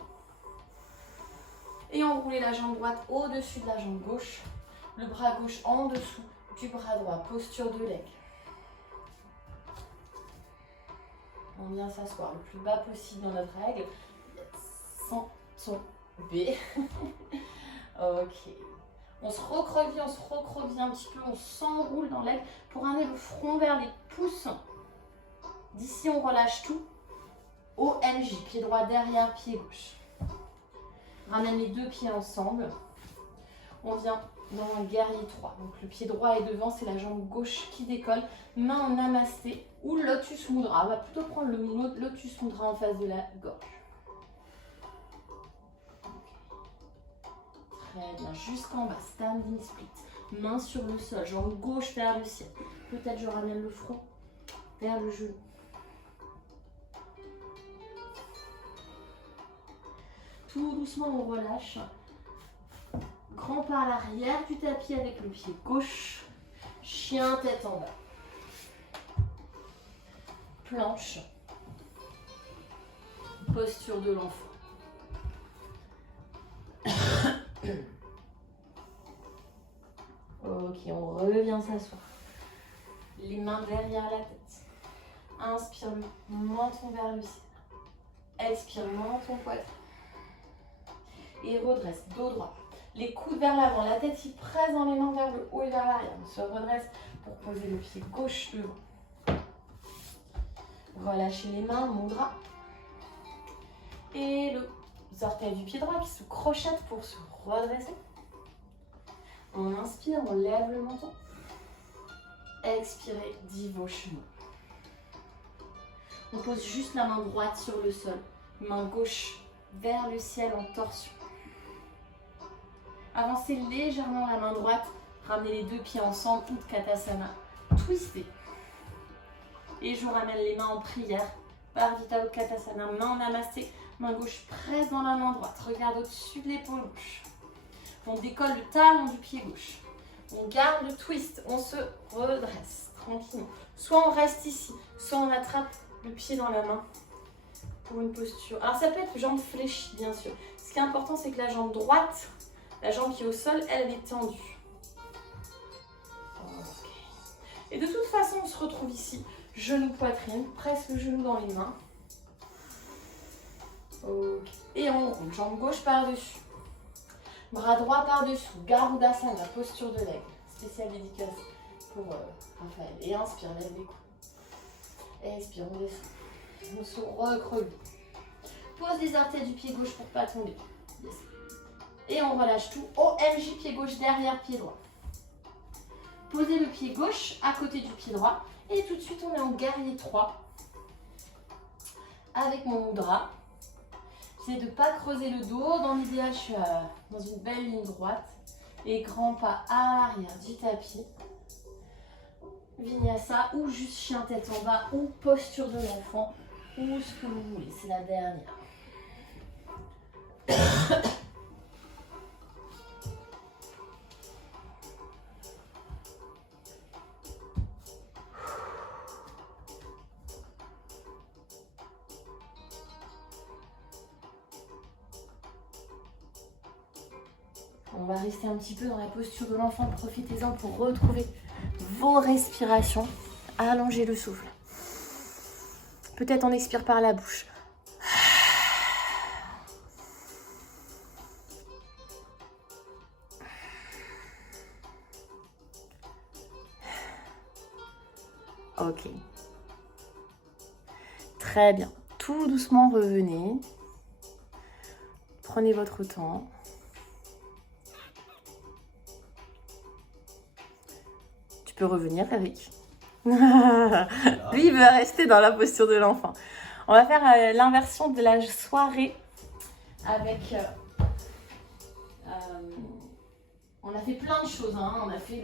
et enrouler la jambe droite au-dessus de la jambe gauche, le bras gauche en dessous du bras droit, posture de leg. On vient s'asseoir le plus bas possible dans notre règle, sans tomber. Ok. On se recreville un petit peu, on s'enroule dans l'aigle pour amener le front vers les pouces. D'ici, on relâche tout. ONJ, pied droit derrière, pied gauche. Ramène les deux pieds ensemble. On vient dans un guerrier 3. Donc le pied droit est devant, c'est la jambe gauche qui décolle. Main en namasté ou lotus mudra. On va plutôt prendre le lotus mudra en face de la gorge. Très bien, jusqu'en bas, standing split. Main sur le sol, jambe gauche vers le ciel. Peut-être je ramène le front vers le genou. Tout doucement, on relâche. Grand pas à l'arrière du tapis avec le pied gauche. Chien, tête en bas. Planche. Posture de l'enfant. Ok, on revient s'asseoir. Les mains derrière la tête. Inspire, le menton vers le ciel. Expire, menton poitrine. Et redresse, dos droit. Les coudes vers l'avant, la tête qui presse dans les mains vers le haut et vers l'arrière. On se redresse pour poser le pied gauche devant. Relâchez les mains, mudra. Et le orteil du pied droit qui se crochette pour se redresser. On inspire, on lève le menton. Expirez, Divoshma. On pose juste la main droite sur le sol. Main gauche vers le ciel en torsion. Avancez légèrement la main droite. Ramenez les deux pieds ensemble, Utkatasana. Twistez. Et je vous ramène les mains en prière. Pardita Utkatasana, main en namasté. Main gauche presse dans la main droite. Regarde au-dessus de l'épaule gauche. On décolle le talon du pied gauche. On garde le twist. On se redresse tranquillement. Soit on reste ici, soit on attrape le pied dans la main pour une posture. Alors ça peut être jambe fléchie, bien sûr. Ce qui est important, c'est que la jambe droite, la jambe qui est au sol, elle est tendue. Okay. Et de toute façon, on se retrouve ici. Genou, poitrine, presse le genou dans les mains. Okay. Et on roule, jambe gauche par-dessus. Bras droit par-dessous, Garudasana, posture de l'aigle. Spéciale dédicace pour Raphaël. Et inspire, lève les coudes. Expire, on descend. On se recreville. Pose les orteils du pied gauche pour ne pas tomber. Yes. Et on relâche tout. OMJ, pied gauche derrière, pied droit. Posez le pied gauche à côté du pied droit. Et tout de suite, on est en guerrier 3. Avec mon mudra. J'essaie de ne pas creuser le dos. Dans l'idéal, je suis dans une belle ligne droite. Et grand pas à l'arrière du tapis. Vinyasa ou juste chien tête en bas ou posture de l'enfant ou ce que vous voulez. C'est la dernière. On va rester un petit peu dans la posture de l'enfant. Profitez-en pour retrouver vos respirations. Allongez le souffle. Peut-être on expire par la bouche. Ok. Très bien. Tout doucement, revenez. Prenez votre temps. Tu peux revenir, Eric. Lui, il veut rester dans la posture de l'enfant. On va faire l'inversion de la soirée avec... on a fait plein de choses. Hein. On a fait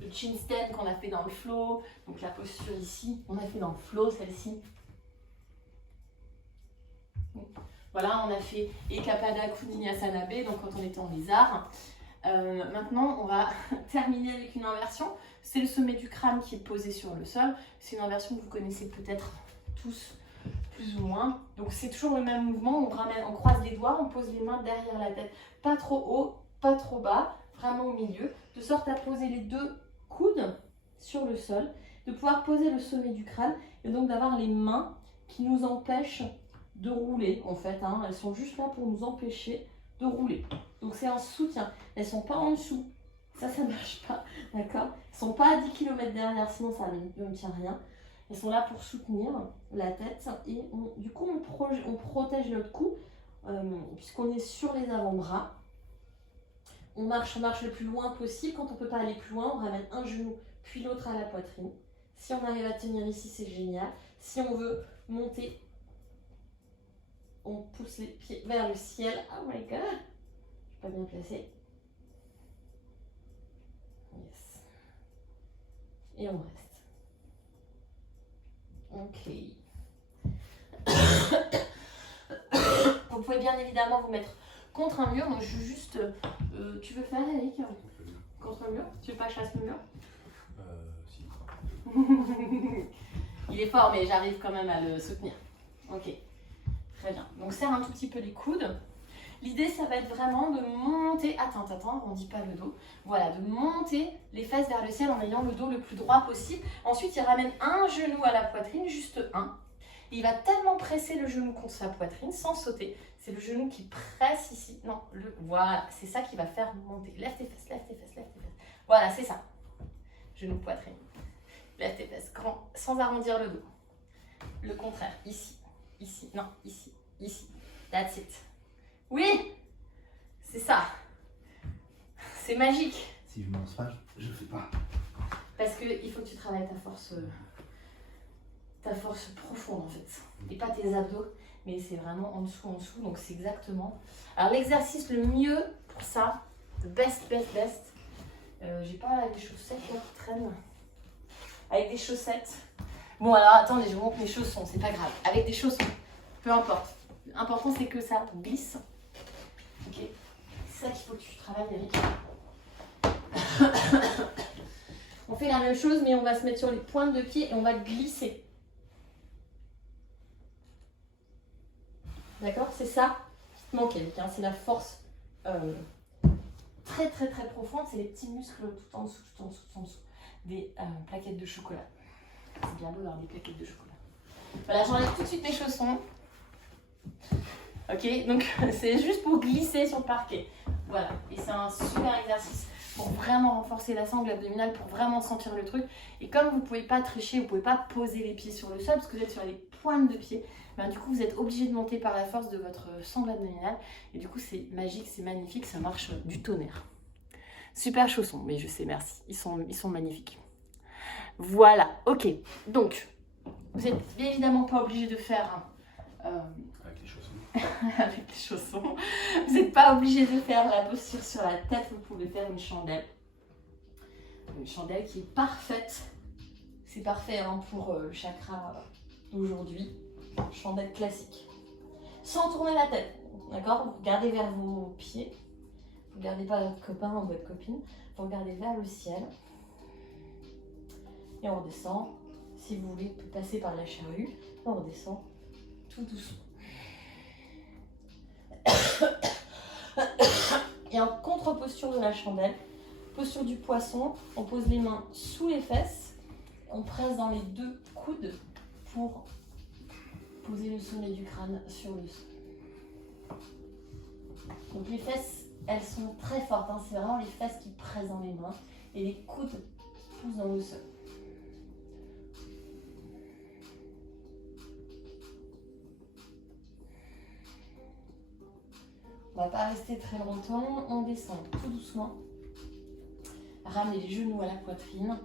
le chin stand qu'on a fait dans le flow. Donc la posture ici. On a fait dans le flow, celle-ci. Voilà, on a fait Ekapada Kundinasana B, donc quand on était en lézard. Maintenant, on va terminer avec une inversion. C'est le sommet du crâne qui est posé sur le sol. C'est une inversion que vous connaissez peut-être tous, plus ou moins. Donc c'est toujours le même mouvement. On croise les doigts, on pose les mains derrière la tête. Pas trop haut, pas trop bas, vraiment au milieu. De sorte à poser les deux coudes sur le sol. De pouvoir poser le sommet du crâne et donc d'avoir les mains qui nous empêchent de rouler en fait. Hein. Elles sont juste là pour nous empêcher de rouler. Donc c'est un soutien. Elles ne sont pas en dessous. Ça ne marche pas. D'accord? Elles ne sont pas à 10 km derrière, sinon ça ne tient rien. Elles sont là pour soutenir la tête. Et du coup, on protège notre cou puisqu'on est sur les avant-bras. On marche le plus loin possible. Quand on ne peut pas aller plus loin, on ramène un genou puis l'autre à la poitrine. Si on arrive à tenir ici, c'est génial. Si on veut monter, on pousse les pieds vers le ciel. Oh my god! Je ne suis pas bien placée. Yes. Et on reste. Ok. Vous pouvez bien évidemment vous mettre contre un mur. Donc je veux juste... tu veux faire, Eric? Contre un mur? Tu veux pas que je fasse le mur? Si. Il est fort, mais j'arrive quand même à le soutenir. Ok. Très bien. Donc serre un tout petit peu les coudes. L'idée, ça va être vraiment de monter... Attends, on ne dit pas le dos. Voilà, de monter les fesses vers le ciel en ayant le dos le plus droit possible. Ensuite, il ramène un genou à la poitrine, juste un. Et il va tellement presser le genou contre sa poitrine sans sauter. C'est le genou qui presse ici. Non, voilà, c'est ça qui va faire monter. Lève tes fesses, lève tes fesses, lève tes fesses. Voilà, c'est ça. Genou, poitrine. Lève tes fesses, grand, sans arrondir le dos. Le contraire, ici, ici, non, ici, ici. That's it. Oui, c'est ça. C'est magique. Si je ne lance pas, je ne fais pas. Parce qu'il faut que tu travailles ta force profonde en fait. Et pas tes abdos, mais c'est vraiment en dessous. Donc c'est exactement... Alors l'exercice le mieux pour ça, le best. J'ai pas des chaussettes là qui traînent. Avec des chaussettes. Bon alors attendez, je vous montre mes chaussons, c'est pas grave. Avec des chaussons, peu importe. L'important c'est que ça glisse. Ok, c'est ça qu'il faut que tu travailles, Eric. On fait la même chose, mais on va se mettre sur les pointes de pied et on va glisser. D'accord? C'est ça qui te manque, Eric. Hein. C'est la force très profonde. C'est les petits muscles tout en dessous. Des plaquettes de chocolat. C'est bien beau d'avoir des plaquettes de chocolat. Voilà, j'enlève tout de suite mes chaussons. Ok, donc c'est juste pour glisser sur le parquet. Voilà, et c'est un super exercice pour vraiment renforcer la sangle abdominale, pour vraiment sentir le truc. Et comme vous ne pouvez pas tricher, vous ne pouvez pas poser les pieds sur le sol, parce que vous êtes sur les pointes de pied, ben, du coup vous êtes obligé de monter par la force de votre sangle abdominale. Et du coup c'est magique, c'est magnifique, ça marche du tonnerre. Super chaussons, mais je sais, merci, ils sont magnifiques. Voilà, ok, donc vous n'êtes bien évidemment pas obligé de faire... Avec les chaussons. avec les chaussons. Vous n'êtes pas obligé de faire la posture sur la tête, vous pouvez faire une chandelle. Une chandelle qui est parfaite. C'est parfait hein, pour le chakra d'aujourd'hui. Chandelle classique. Sans tourner la tête, d'accord? Vous regardez vers vos pieds. Vous ne regardez pas votre copain ou votre copine. Vous regardez vers le ciel. Et on redescend. Si vous voulez passer par la charrue, on redescend tout doucement. Et en contre-posture de la chandelle, posture du poisson, on pose les mains sous les fesses, on presse dans les deux coudes pour poser le sommet du crâne sur le sol. Donc les fesses, elles sont très fortes, hein. C'est vraiment les fesses qui pressent dans les mains et les coudes poussent dans le sol. On ne va pas rester très longtemps, on descend tout doucement. Ramenez les genoux à la poitrine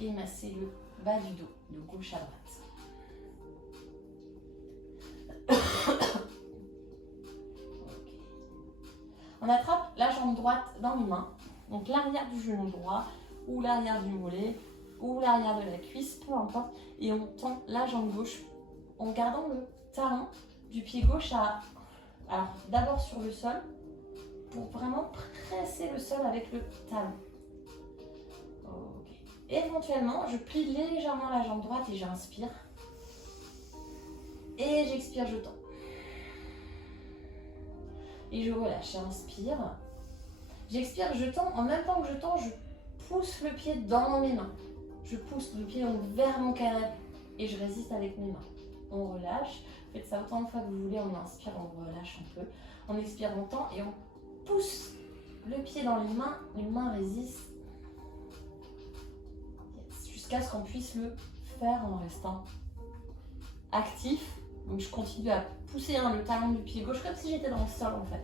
et massez le bas du dos, de gauche à droite. Okay. On attrape la jambe droite dans les mains, donc l'arrière du genou droit ou l'arrière du mollet ou l'arrière de la cuisse, peu importe, et on tend la jambe gauche en gardant le talon du pied gauche alors d'abord sur le sol pour vraiment presser le sol avec le talon. Okay. Éventuellement, je plie légèrement la jambe droite et j'inspire. Et j'expire, je tends. Et je relâche, j'inspire. J'expire, je tends. En même temps que je tends, je pousse le pied dans mes mains. Je pousse le pied vers mon canapé et je résiste avec mes mains. On relâche. Faites ça autant de fois que vous voulez. On inspire, on relâche un peu. On expire, on tend et on pousse le pied dans les mains résistent. Yes. Jusqu'à ce qu'on puisse le faire en restant actif. Donc je continue à pousser le talon du pied gauche comme si j'étais dans le sol en fait.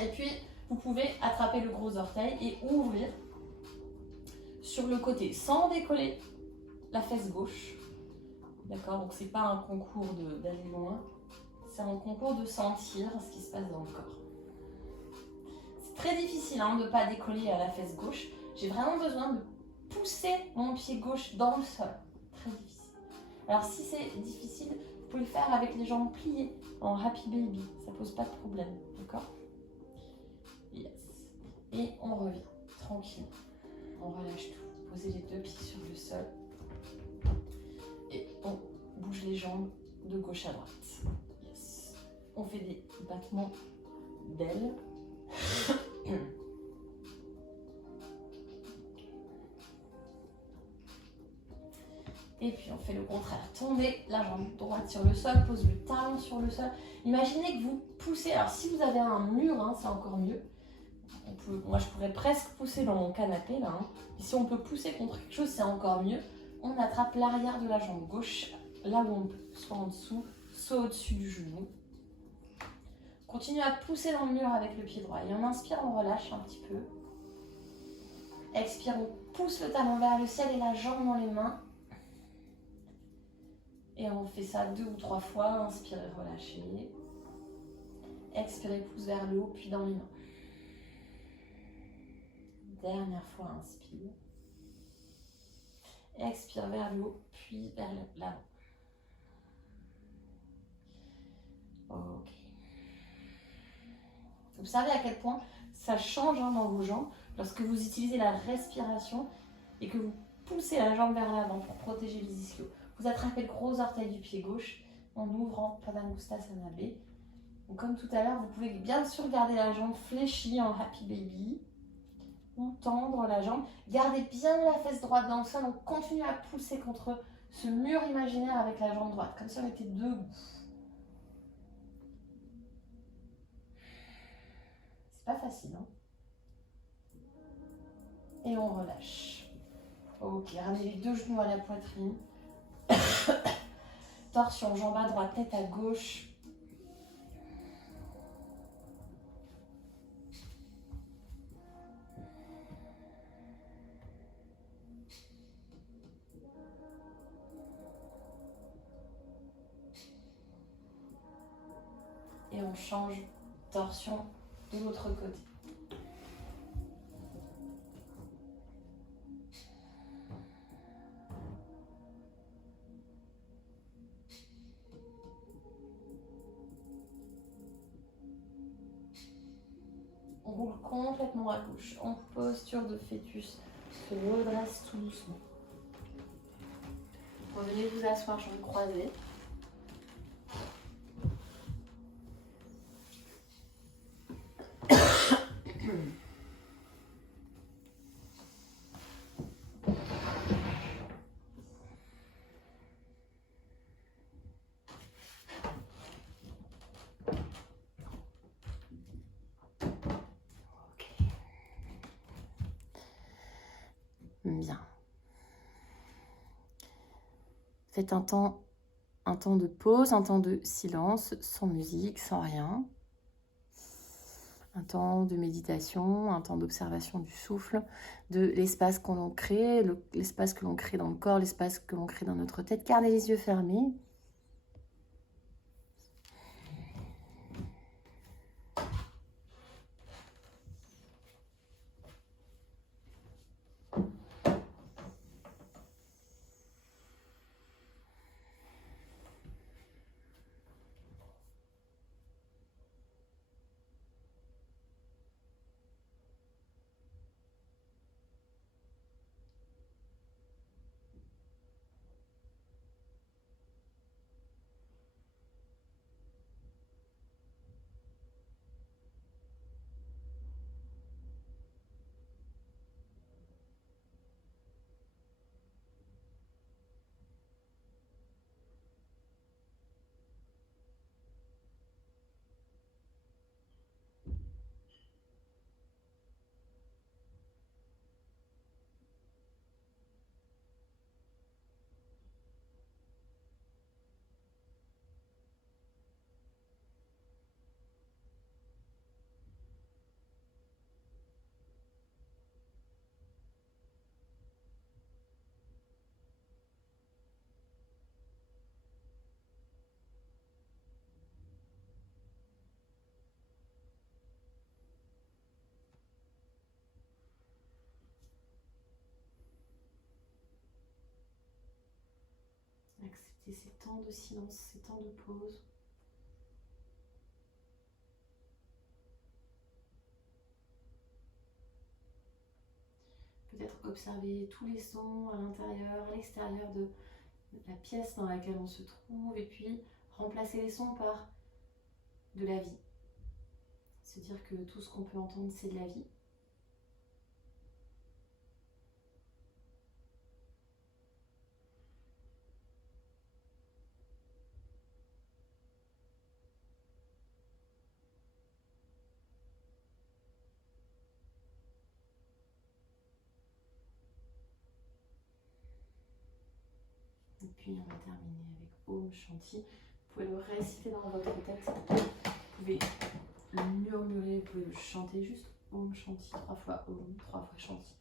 Et puis vous pouvez attraper le gros orteil et ouvrir sur le côté sans décoller la fesse gauche. D'accord, donc c'est pas un concours d'aller loin, c'est un concours de sentir ce qui se passe dans le corps. C'est très difficile de ne pas décoller à la fesse gauche. J'ai vraiment besoin de pousser mon pied gauche dans le sol. Très difficile. Alors si c'est difficile, vous pouvez le faire avec les jambes pliées en Happy Baby. Ça pose pas de problème. D'accord? Yes. Et on revient tranquille. On relâche tout. Posez les deux pieds sur le sol. Et on bouge les jambes de gauche à droite. Yes. On fait des battements d'ailes. Et puis on fait le contraire. Tendez la jambe droite sur le sol, pose le talon sur le sol. Imaginez que vous poussez. Alors si vous avez un mur, c'est encore mieux. Moi je pourrais presque pousser dans mon canapé là. Et si on peut pousser contre quelque chose, c'est encore mieux. On attrape l'arrière de la jambe gauche, là où on peut, soit en dessous, soit au-dessus du genou. Continue à pousser dans le mur avec le pied droit. Et on inspire, on relâche un petit peu. Expire, on pousse le talon vers le ciel et la jambe dans les mains. Et on fait ça 2 ou 3 fois. Inspirez, relâchez. Expirez, pousse vers le haut, puis dans les mains. Dernière fois, inspire. Expire vers le haut, puis vers l'avant. Ok. Vous savez à quel point ça change dans vos jambes lorsque vous utilisez la respiration et que vous poussez la jambe vers l'avant pour protéger les ischios. Vous attrapez le gros orteil du pied gauche en ouvrant Padangusthasana B. Donc, comme tout à l'heure, vous pouvez bien sûr garder la jambe fléchie en Happy Baby. Ou tendre la jambe. Gardez bien la fesse droite dans le sol. On continue à pousser contre ce mur imaginaire avec la jambe droite. Comme si on était debout. C'est pas facile, Et on relâche. Ok, ramenez les deux genoux à la poitrine. Torsion, jambe à droite, tête à gauche. Et on change torsion de l'autre côté. On roule complètement à gauche, en posture de fœtus, se redresse tout doucement. Revenez vous asseoir, jambes croisées. Bien. Faites un temps de pause, un temps de silence, sans musique, sans rien. Un temps de méditation, un temps d'observation du souffle, de l'espace que l'on crée, l'espace que l'on crée dans le corps, l'espace que l'on crée dans notre tête. Gardez les yeux fermés. Acceptez ces temps de silence, ces temps de pause. Peut-être observer tous les sons à l'intérieur, à l'extérieur de la pièce dans laquelle on se trouve et puis remplacer les sons par de la vie. Se dire que tout ce qu'on peut entendre, c'est de la vie. Et puis on va terminer avec Om Shanti. Vous pouvez le réciter dans votre tête. Vous pouvez le murmurer, vous pouvez le chanter juste Om Shanti 3 fois Om, 3 fois Shanti.